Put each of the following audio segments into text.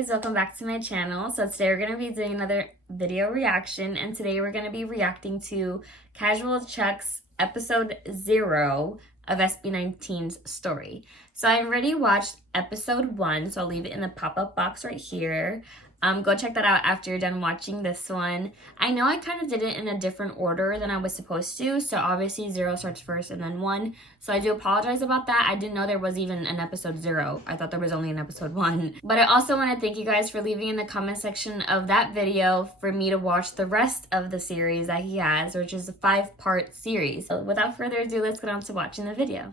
guys, welcome back to my channel. So today we're going to be doing another video reaction, and today we're going to be reacting to Casual Chuck's episode 0 of SB19's story. So I already watched episode 1, so I'll leave it in the pop-up box right here. Go check that out after you're done watching this one. I know I kind of did it in a different order than I was supposed to, so obviously 0 starts first and then 1. So I do apologize about that. I didn't know there was even an episode 0. I thought there was only an episode 1. But I also want to thank you guys for leaving in the comment section of that video for me to watch the rest of the series that he has, which is a 5-part series. So without further ado, let's get on to watching the video.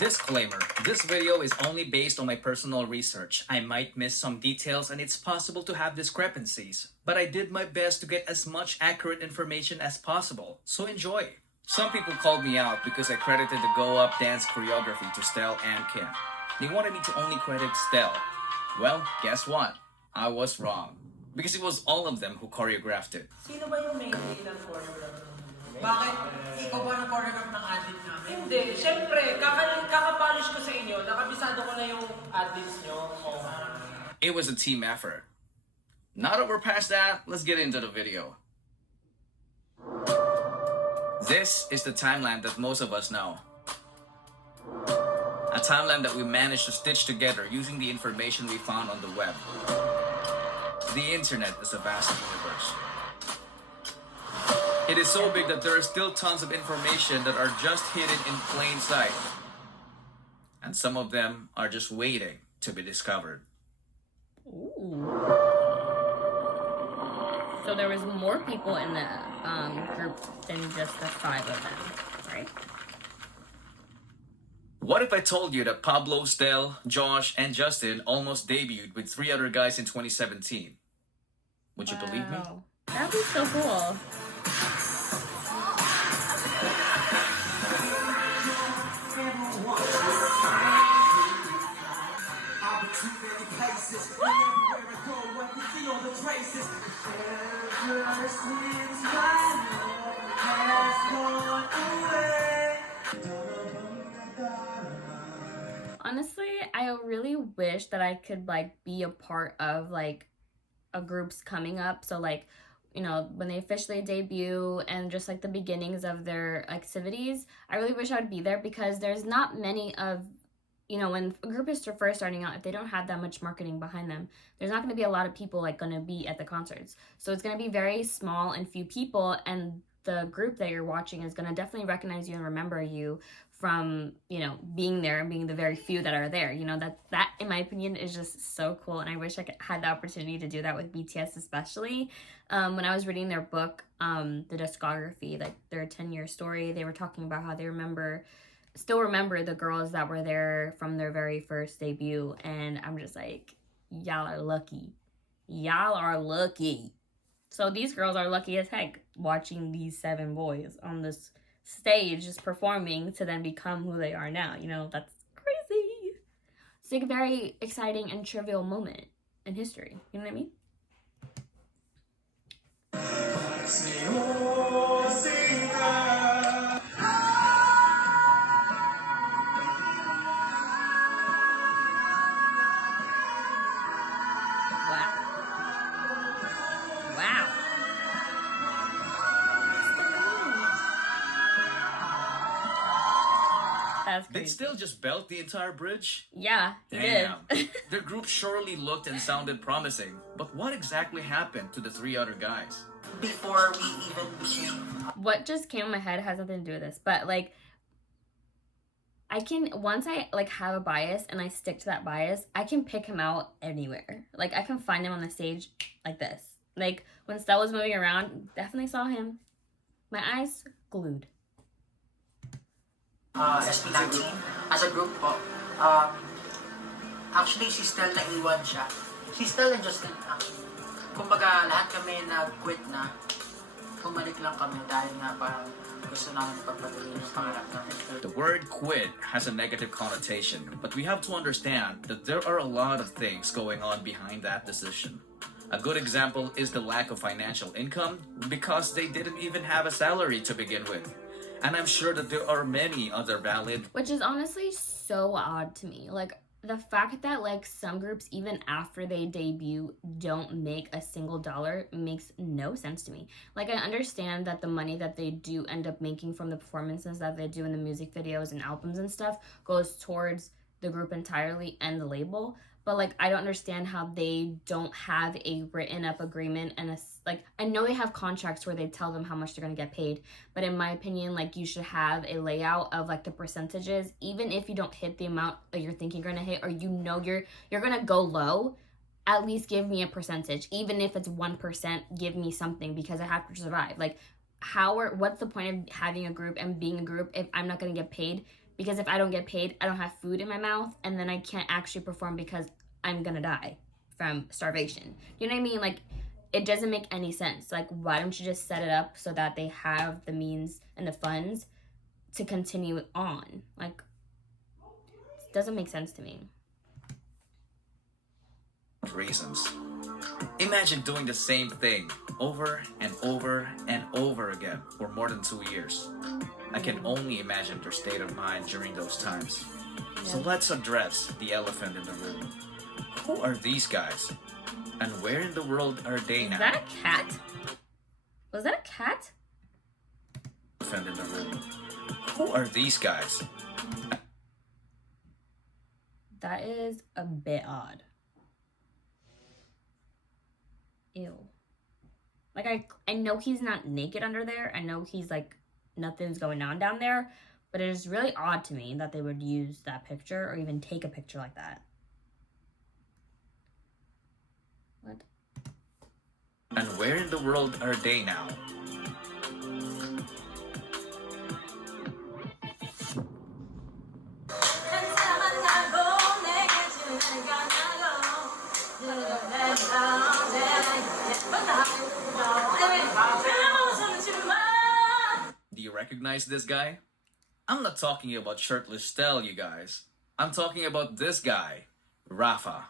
Disclaimer, this video is only based on my personal research. I might miss some details and it's possible to have discrepancies, but I did my best to get as much accurate information as possible, so enjoy. Some people called me out because I credited the Go Up dance choreography to Stell and Kim. They wanted me to only credit Stell. Well, guess what? I was wrong. Because it was all of them who choreographed it. Sino ba yung main lead ng choreograph? Bakit? Ikaw ba nag-choreograph ng ad-lib namin? Hindi. Siyempre, kakapolish ko sa inyo. Nakabisado ko na yung ad-libs nyo. Oh. It was a team effort. Now that we're past that, let's get into the video. This is the timeline that most of us know. A timeline that we managed to stitch together using the information we found on the web. The internet is a vast universe. It is so big that there are still tons of information that are just hidden in plain sight. And some of them are just waiting to be discovered. Ooh. So there was more people in the group than just the 5 of them, right? What if I told you that Pablo, Stell, Josh, and Justin almost debuted with 3 other guys in 2017? Would you believe me? That'd be so cool. Honestly, I really wish that I could be a part of a group's coming up. So you know, when they officially debut and just the beginnings of their activities, I really wish I would be there, because there's not many of, you know, when a group is first starting out, if they don't have that much marketing behind them, there's not going to be a lot of people going to be at the concerts. So it's going to be very small and few people, and the group that you're watching is going to definitely recognize you and remember you from, you know, being there and being the very few that are there. You know, that in my opinion is just so cool, and I wish I had the opportunity to do that with BTS, especially when I was reading their book, the discography, their 10-year story. They were talking about how they still remember the girls that were there from their very first debut, and I'm just y'all are lucky. Y'all are lucky. So these girls are lucky as heck watching these 7 boys on this stage just performing to then become who they are now. You know, that's crazy. It's a very exciting and trivial moment in history. You know what I mean? Did Still just belt the entire bridge? Yeah, he Damn. did. Their group surely looked and sounded promising, but what exactly happened to the 3 other guys? Before we even became... What just came in my head has nothing to do with this, but I can, once I have a bias and I stick to that bias, I can pick him out anywhere. I can find him on the stage like this. When Stell was moving around, definitely saw him. My eyes glued. SB19 as a group po. Actually, si Stell naiwan siya. Si Stell and Justin, actually. Kumbaga, lahat kami nag-quit na. Bumalik nag-quit lang kami dahil nga parang gusto namin pagpatuloy yung pangarap namin. The word quit has a negative connotation, but we have to understand that there are a lot of things going on behind that decision. A good example is the lack of financial income because they didn't even have a salary to begin with. And I'm sure that there are many other valid, which is honestly so odd to me. Like, the fact that like some groups even after they debut don't make a single dollar makes no sense to me. Like, I understand that the money that they do end up making from the performances that they do in the music videos and albums and stuff goes towards the group entirely and the label, but like I don't understand how they don't have a written up agreement and like I know they have contracts where they tell them how much they're going to get paid, but in my opinion, like, you should have a layout of like the percentages, even if you don't hit the amount that you're thinking you're going to hit, or you know you're going to go low. At least give me a percentage, even if it's 1%. Give me something, because I have to survive. Like, what's the point of having a group and being a group if I'm not going to get paid? Because if I don't get paid, I don't have food in my mouth, and then I can't actually perform because I'm gonna die from starvation. You know what I mean? Like, it doesn't make any sense. Like, why don't you just set it up so that they have the means and the funds to continue on? Like, it doesn't make sense to me. reasons. Imagine doing the same thing over and over and over again for more than 2 years. I can only imagine their state of mind during those times. So let's address the elephant in the room. Who are these guys? And where in the world are they now? Is that a cat? Was that a cat? Elephant in the room. Who are these guys? That is a bit odd. Ew. Like, I know he's not naked under there. I know he's like, nothing's going on down there. But it is really odd to me that they would use that picture or even take a picture like that. What? And where in the world are they now? Do you recognize this guy? I'm not talking about shirtless Stell, you guys. I'm talking about this guy, Rafa.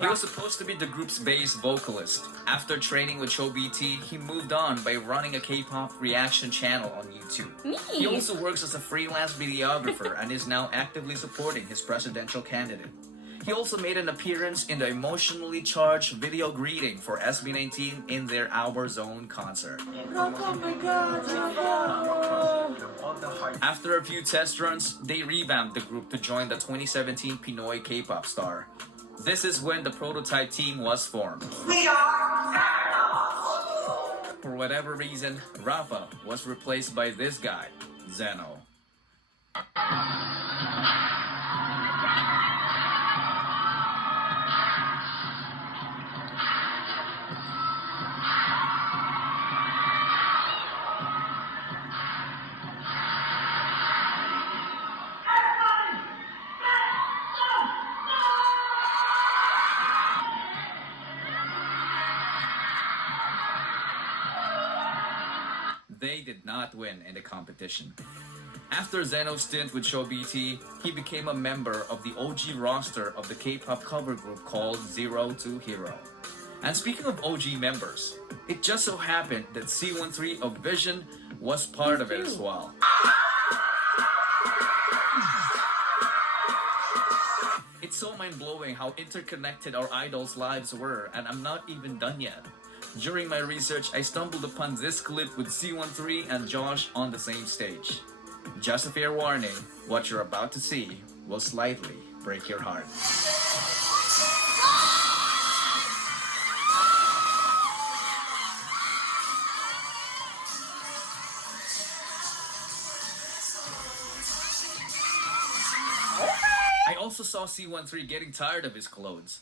He was supposed to be the group's bass vocalist. After training with Show BT, he moved on by running a K-pop reaction channel on YouTube. He also works as a freelance videographer and is now actively supporting his presidential candidate. He also made an appearance in the emotionally charged video greeting for SB19 in their Our Zone concert. After a few test runs, they revamped the group to join the 2017 Pinoy K-pop star. This is when the prototype team was formed. For whatever reason, Rafa was replaced by this guy, Zeno. They did not win in the competition. After Zeno's stint with Show BT, he became a member of the OG roster of the K-pop cover group called Zero to Hero. And speaking of OG members, it just so happened that C13 of Vision was part of it as well. It's so mind-blowing how interconnected our idols' lives were, and I'm not even done yet. During my research, I stumbled upon this clip with C13 and Josh on the same stage. Just a fair warning, what you're about to see will slightly break your heart. I also saw C13 getting tired of his clothes.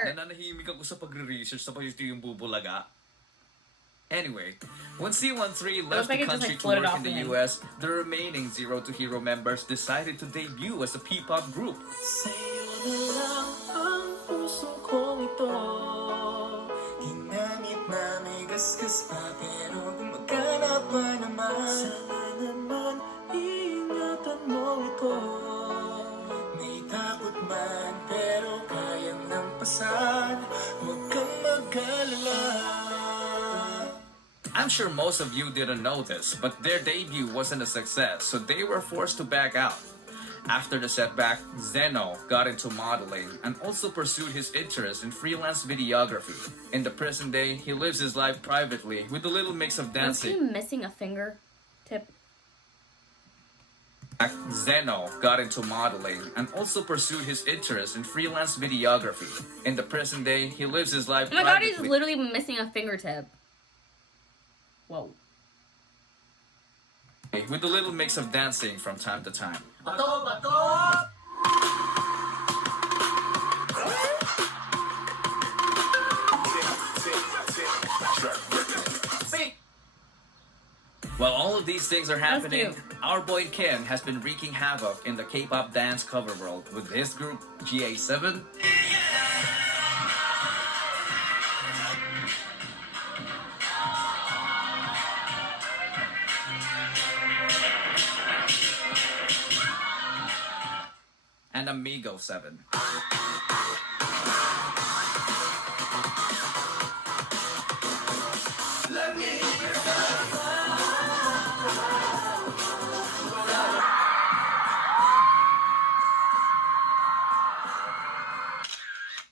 Nananahimik ako sa pagre-research sa pag yung bubulaga. Anyway, when C13 looks left like the it just, country like, to floated work off in the of him. US, the remaining Zero to Hero members decided to debut as a P-pop group. Sa'yo na lang ang puso kong ito. Ginamit na may gasgas pa, pero gumagana pa naman. Sana naman ingatan mo ito. May takot man, pero kayang lampasan. Huwag kang mag-alala. I'm sure most of you didn't know this, but their debut wasn't a success, so they were forced to back out. After the setback, Zeno got into modeling and also pursued his interest in freelance videography. In the present day, he lives his life privately with a little mix of Was he dancing. missing a finger tip? Zeno got into modeling and also pursued his interest in freelance videography. In the present day, he lives his life Oh my god, he's privately. literally missing a fingertip. Whoa. With a little mix of dancing from time to time. Bato, bato! While all of these things are happening, cute. our boy Ken has been wreaking havoc in the K-pop dance cover world with his group GA7. And Amigo 7.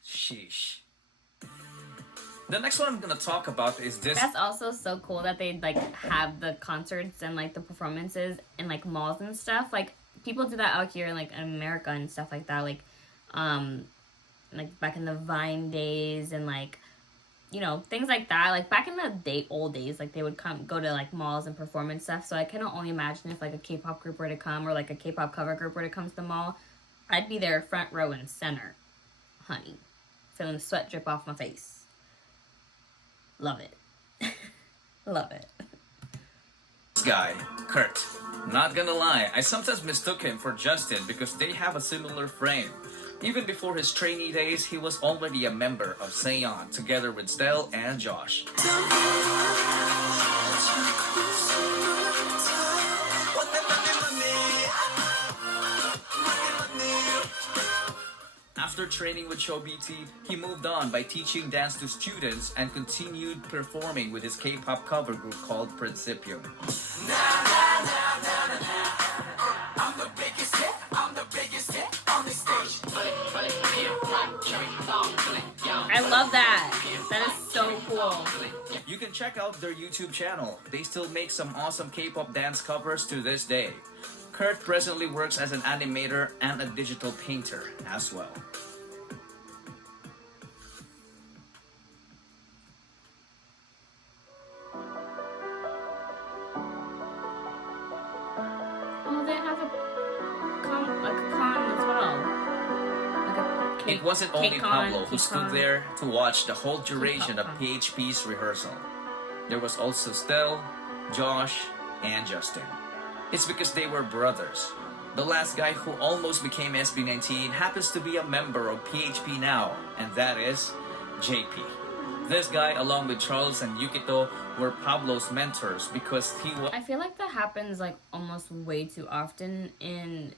Sheesh. The next one I'm gonna talk about is this. That's also so cool that they like have the concerts and like the performances in like malls and stuff. Like people do that out here in like America and stuff like that. Like back in the Vine days and like, you know, things like that. Like back in the old days, like they would go to like malls and perform and stuff. So I can only imagine if like a K-pop group were to come or like a K-pop cover group were to come to the mall, I'd be there front row and center, honey, feeling the sweat drip off my face. Love it. Love it. This guy, Kurt. Not gonna lie, I sometimes mistook him for Justin because they have a similar frame. Even before his trainee days, he was already a member of Seon together with Stell and Josh. After training with Show BT, he moved on by teaching dance to students and continued performing with his K-pop cover group called Principium. I love that. That is so cool. You can check out their YouTube channel. They still make some awesome K-pop dance covers to this day. Kurt presently works as an animator and a digital painter as well. Oh, they have a con as well. Like a cake. It wasn't only cake Pablo con, who cake stood con. there to watch the whole duration of con. PHP's rehearsal. There was also Stell, Josh, and Justin. It's because they were brothers. The last guy who almost became SB19 happens to be a member of PHP now, and that is JP. This guy, along with Charles and Yukito, were Pablo's mentors because he was... I feel like that happens like almost way too often in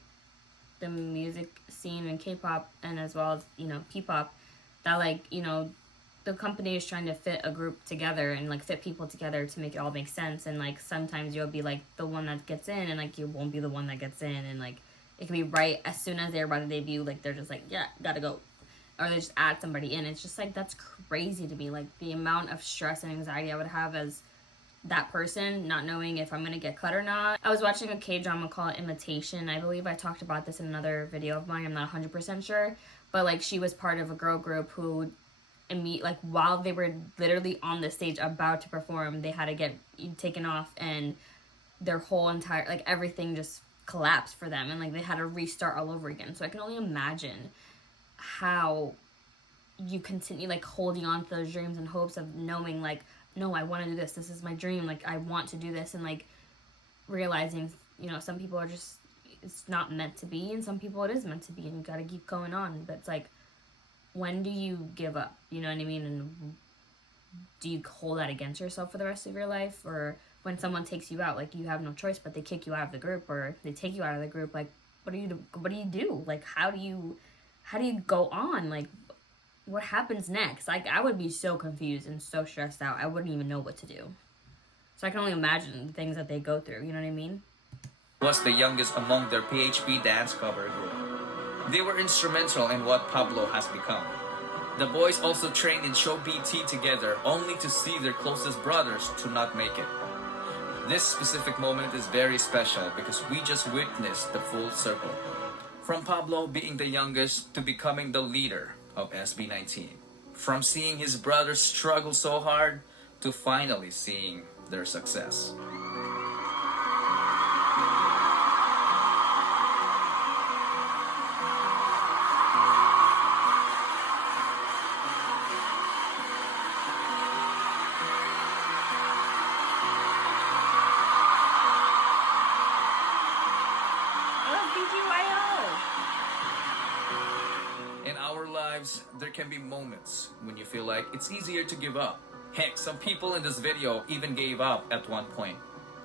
the music scene in K-pop and as well as, you know, P-pop, that like, you know, the company is trying to fit a group together and like fit people together to make it all make sense, and like sometimes you'll be like the one that gets in and like you won't be the one that gets in, and like it can be right as soon as they're about to debut, like they're just like, yeah, gotta go, or they just add somebody in. It's just like, that's crazy to me, like the amount of stress and anxiety I would have as that person, not knowing if I'm gonna get cut or not. I was watching a K-drama called Imitation. I believe I talked about this in another video of mine, I'm not 100% sure, but like she was part of a girl group who like while they were literally on the stage about to perform, they had to get taken off, and their whole entire, like everything just collapsed for them, and like they had to restart all over again. So I can only imagine how you continue like holding on to those dreams and hopes of knowing like no, I want to do this. This is my dream. Like, I want to do this. And like realizing, you know, some people are just, it's not meant to be, and some people it is meant to be, and you got to keep going on. But it's like, when do you give up? You know what I mean? And do you hold that against yourself for the rest of your life? Or when someone takes you out, like, you have no choice, but they kick you out of the group, or they take you out of the group, like, what do you do? Like, how do you go on? Like, what happens next? Like, I would be so confused and so stressed out. I wouldn't even know what to do. So I can only imagine the things that they go through. You know what I mean? Was the youngest among their PHP dance cover group. They were instrumental in what Pablo has become. The boys also trained in show BT together, only to see their closest brothers to not make it. This specific moment is very special because we just witnessed the full circle. From Pablo being the youngest to becoming the leader of SB19. From seeing his brothers struggle so hard to finally seeing their success. In our lives, there can be moments when you feel like it's easier to give up. Heck, some people in this video even gave up at one point,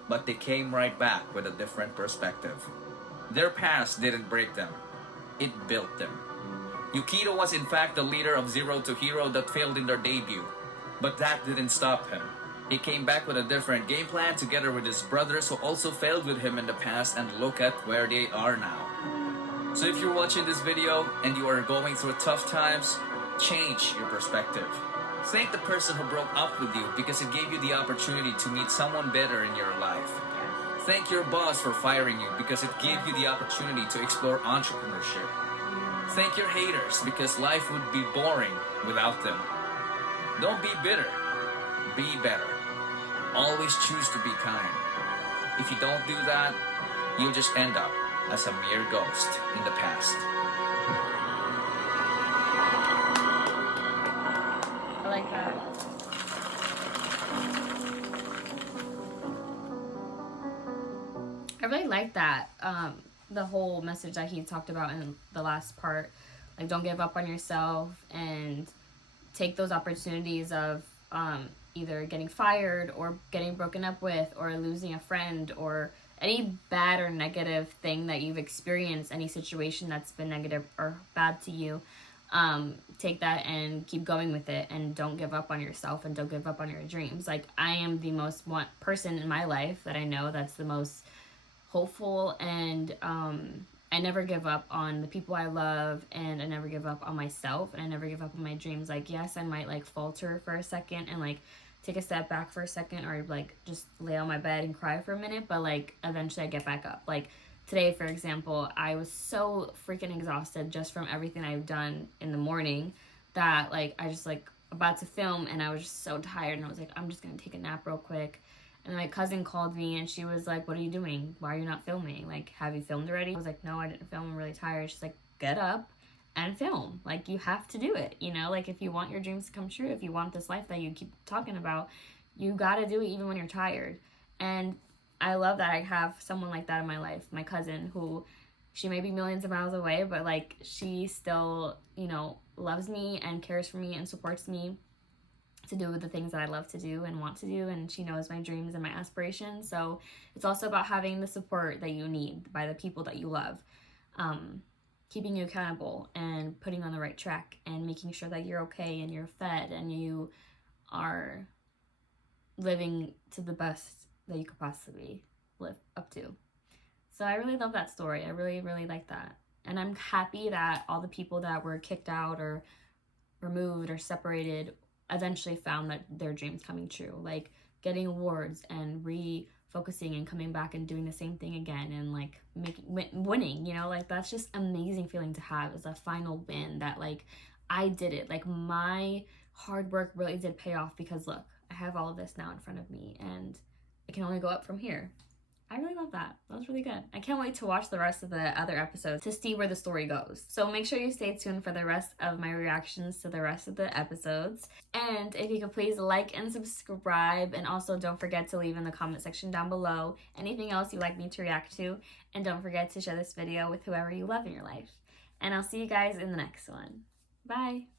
but they came right back with a different perspective. Their past didn't break them, it built them. Yukito was in fact the leader of Zero to Hero that failed in their debut, but that didn't stop him. He came back with a different game plan together with his brothers who also failed with him in the past, and look at where they are now. So if you're watching this video and you are going through tough times, change your perspective. Thank the person who broke up with you because it gave you the opportunity to meet someone better in your life. Thank your boss for firing you because it gave you the opportunity to explore entrepreneurship. Thank your haters because life would be boring without them. Don't be bitter. Be better. Always choose to be kind. If you don't do that, you'll just end up as a mere ghost in the past. I like that. I really like that. The whole message that he talked about in the last part, like, don't give up on yourself and take those opportunities of either getting fired or getting broken up with or losing a friend or any bad or negative thing that you've experienced, any situation that's been negative or bad to you. Take that and keep going with it, and don't give up on yourself and don't give up on your dreams. Like, I am the most person in my life that I know that's the most hopeful, and I never give up on the people I love, and I never give up on myself, and I never give up on my dreams. Like, yes, I might like falter for a second and like take a step back for a second, or like just lay on my bed and cry for a minute, but like eventually I get back up. Like today, for example, I was so freaking exhausted just from everything I've done in the morning that like I just like about to film, and I was just so tired, and I was like, I'm just gonna take a nap real quick. And my cousin called me and she was like, what are you doing? Why are you not filming? Like, have you filmed already? I was like, no, I didn't film. I'm really tired. She's like, get up and film. Like, you have to do it. You know, like if you want your dreams to come true, if you want this life that you keep talking about, you got to do it even when you're tired. And I love that I have someone like that in my life, my cousin, who she may be millions of miles away, but like she still, you know, loves me and cares for me and supports me to do the things that I love to do and want to do, and she knows my dreams and my aspirations. So it's also about having the support that you need by the people that you love, keeping you accountable and putting on the right track and making sure that you're okay and you're fed and you are living to the best that you could possibly live up to. So I really love that story. I really, really like that. And I'm happy that all the people that were kicked out or removed or separated eventually found that their dreams coming true, like getting awards and refocusing and coming back and doing the same thing again and like winning, you know, like that's just amazing feeling to have as a final win that like I did it, like my hard work really did pay off, because look, I have all of this now in front of me and it can only go up from here. I really love that. That was really good. I can't wait to watch the rest of the other episodes to see where the story goes. So make sure you stay tuned for the rest of my reactions to the rest of the episodes. And if you could please like and subscribe, and also don't forget to leave in the comment section down below anything else you'd like me to react to. And don't forget to share this video with whoever you love in your life. And I'll see you guys in the next one. Bye!